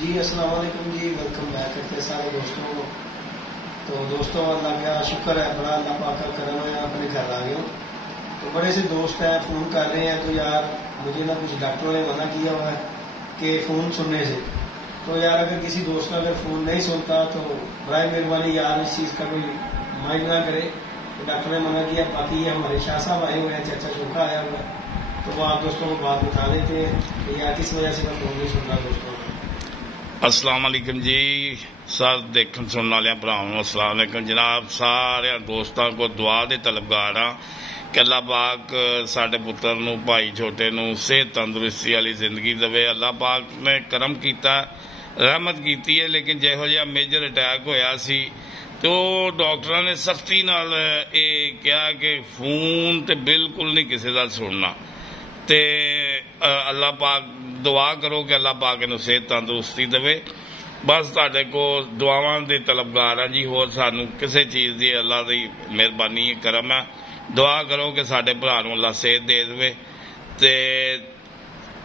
जी अस्सलाम वालेकुम जी, welcome back करते हैं सारे दोस्तों को। तो दोस्तों अल्लाह का शुक्र है, बड़ा अल्लाह पाक का करम है, अपने घर आ गए हो। तो बड़े से दोस्त हैं, फ़ोन कर रहे हैं, तो यार मुझे ना कुछ डॉक्टरों ने मना किया हुआ है कि फ़ोन सुनने से। तो यार अगर किसी दोस्त का अगर फ़ोन नहीं सुनता तो बड़ा मेहरबानी यार इस चीज़ का कोई माइंड ना करे। तो डॉक्टर ने मना किया। बाकी ये हमारे शाह साहब आए हुए हैं, चाचा चौका आया हुआ है, तो वो आप दोस्तों को बात बता देते हैं कि यार किस वजह से मैं फ़ोन नहीं सुन रहा दोस्तों। अस्सलाम वालेकुम जी, सब देखन सुनने वाले भरावां नूं अस्सलाम वालेकुम जनाब। सारे दोस्तों को दुआ दे तलबगार हाँ कि अल्लाह पाक साडे पुत्र नूं भाई छोटे नूं सेहत तंदुरुस्ती वाली जिंदगी देवे। अल्लाह पाक ने करम कीता, रहमत कीती है। लेकिन जिहो जिहा मेजर अटैक होया सी तो डॉक्टरां ने सख्ती नाल कहा कि फोन ते बिल्कुल नहीं किसी दा सुनना। ते अल्लाह पाक दुआ करो कि अल्लाह पाक इहनूं सेहत तंदुरुस्ती देवे। बस तुहाडे को दुआवां दे तलबगार हैं जी, होर सानूं किसी चीज़ की अल्लाह की मेहरबानी करम है। दुआ करो कि साडे भरा नूं अल्लाह सेहत दे देवे। ते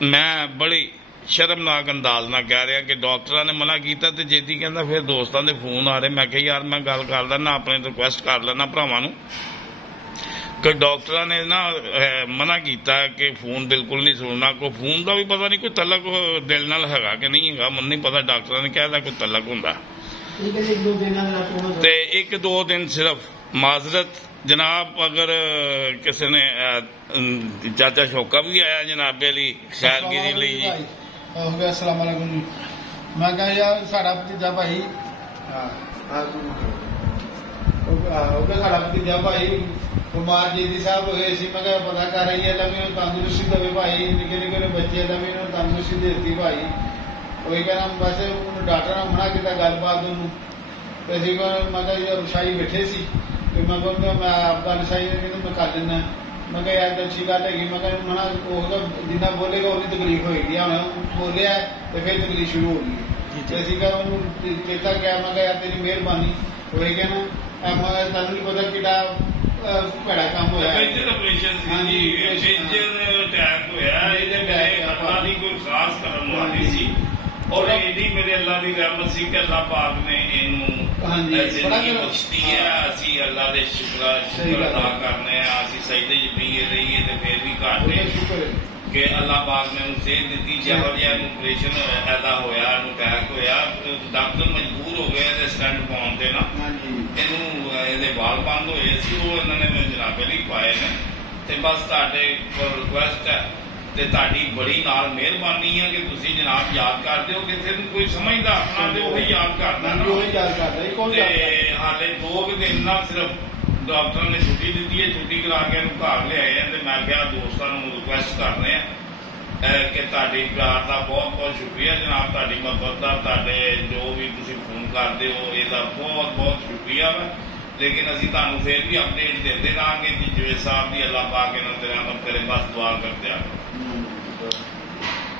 मैं बड़ी शर्मनाक अंदाज नाल कह रहा कि डॉक्टरां ने मना किया तो जेती कहंदा फिर दोस्तां दे फोन आ रहे। मैं कहा यार मैं गल कर लैना, अपने रिक्वेस्ट कर लैना भरावां नूं कि डॉक्टरां ने ना मना किया कि फोन बिल्कुल नहीं सुनना। कोई फोन का भी पता नहीं कोई तलक दिल नाल हैगा कि नहीं हैगा, मन नहीं पता। डॉक्टरां ने कहता कोई तलक हुंदा ते एक दो दिन सिर्फ माजरत जनाब। अगर किसी ने चाचा शौका भी आया जनाबे ली खैरगिरी ली जी। अस्सलाम वालेकुम जी। मैं कहा यार साडा भतीजा भाई साडा भतीजा भाई बीमार जी साहब हुए सी। मैं कहा पता कर रही है अल्लाह तंदुरुस्ती देवे भाई, निके निके बच्चे अल्लाह तंदुरुस्ती देती भाई। वही कहना बस डॉक्टर ने मना किया गलबात असी मैं शाही बैठे सी। मैं कहूँगा मैं आप गल शाही मैं कर लेना। मैं कहा यार अच्छी गल हैगी। मैं कहा मना होगा जिन्ना बोलेगा उन्नी तकलीफ होगी, हम बोलिया तो फिर तकलीफ शुरू हो गई। असी चेता गया। मैं कहा यार तेरी मेहरबानी। वही कहना तेन नहीं पता कि भैड़ा काम होया और एडी मेरे अल्लाह की रहमत सी कि अल्लाह पाक ने जिंदगी बख्शती है। असी अल्लाह के शुक्र अदा करने असी सजदे च भी रहीए तो फिर भी घट है कि अल्लाह पाक ने सेहत दी। जिहो जिहा ऑपरेशन ऐदा होया अटैक होया डॉक्टर मजबूर हो गए स्टैंड पाउण ते ना इहदे वाल बंद होए सी, वो इन्होंने जनाबे लई पाए ने। ते बस तुहाडे रिक्वेस्ट है ते तुहाडी बड़ी नाल मेहरबानी है कि तुसीं जनाब याद करदे हो कि फिर कोई समझदा अपना ते ओही याद करदा ना। हाले 2 दिन ना सिर्फ डॉक्टर ने छुट्टी दी है, छुट्टी करा के घर ले आए हैं। तो मैं क्या दोस्तों रिक्वेस्ट कर रहे हैं कि तुहाडी प्यार का बहुत बहुत शुक्रिया जनाब, तुहाडी मोहब्बत का, तुहाडे जो भी तुसीं फोन करते हो इसका बहुत बहुत शुक्रिया वा। लेकिन असीं तुहानूं फिर भी अपडेट देते रहांगे कि जवेद साहब की अल्लाह पाक इन्हां ते रहमत करे। बस दुआ करते आ।